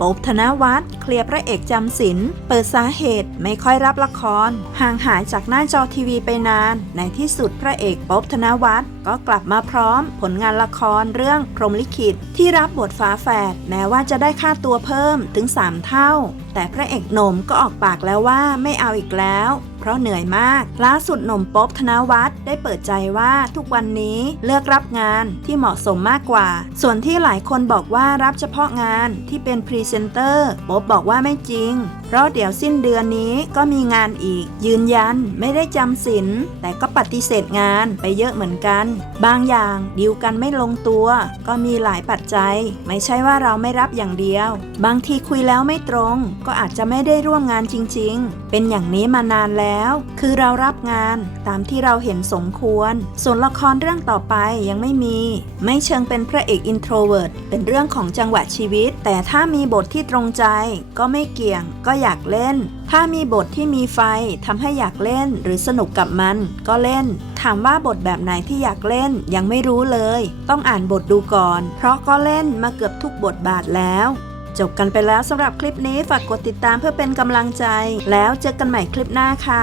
ป๊บธนวัฒน์ ลียร์พระเอกจำศีลเปิดสาเหตุไม่ค่อยรับละคร ห่างหายจากหน้าจอทีวีไปนาน ในที่สุดพระเอกป๊บธนวัฒน์ก็กลับมาพร้อม ผลงานละครเรื่องพรมลิขิต ที่รับบทฝาแฝดแม้ว่าจะได้ค่าตัวเพิ่มถึง 3 เท่า แต่พระเอกหนุ่มก็ออกปากแล้วว่าไม่เอาอีกแล้วเพราะเหนื่อยมาก ล่าสุดหนุ่มป๊อบธนวัฒน์ได้เปิดใจว่าทุกวันนี้เลือกรับงานที่เหมาะสมมากกว่า ส่วนที่หลายคนบอกว่ารับเฉพาะงานที่เป็นพรีเซนเตอร์ป๊อบบอกว่าไม่จริง เพราะเดี๋ยวสิ้นเดือนนี้ก็มีงานอีก ยืนยันไม่ได้จำสินแต่ก็ปฏิเสธงานไปเยอะเหมือนกัน บางอย่างดีลกันไม่ลงตัว ก็มีหลายปัจจัย ไม่ใช่ว่าเราไม่รับอย่างเดียว บางทีคุยแล้วไม่ตรง ก็อาจจะไม่ได้ร่วมงานจริง ๆ เป็นอย่างนี้มานานแล้ว คือเรารับงานตามที่เราเห็นสมควร ส่วนละครเรื่องต่อไปยังไม่มี ไม่เชิงเป็นพระเอกอินโทรเวิร์ตเป็นเรื่องของจังหวะชีวิต แต่ถ้ามีบทที่ตรงใจก็ไม่เกี่ยงก็อยากเล่น ถ้ามีบทที่มีไฟทำให้อยากเล่นหรือสนุกกับมัน ก็เล่น ถามว่าบทแบบไหนที่อยากเล่นยังไม่รู้เลย ต้องอ่านบทดูก่อน เพราะก็เล่นมาเกือบทุกบทบาทแล้วจบกันไปแล้วสำหรับคลิปนี้ฝากกดติดตามเพื่อเป็นกำลังใจ แล้วเจอกันใหม่คลิปหน้าค่ะ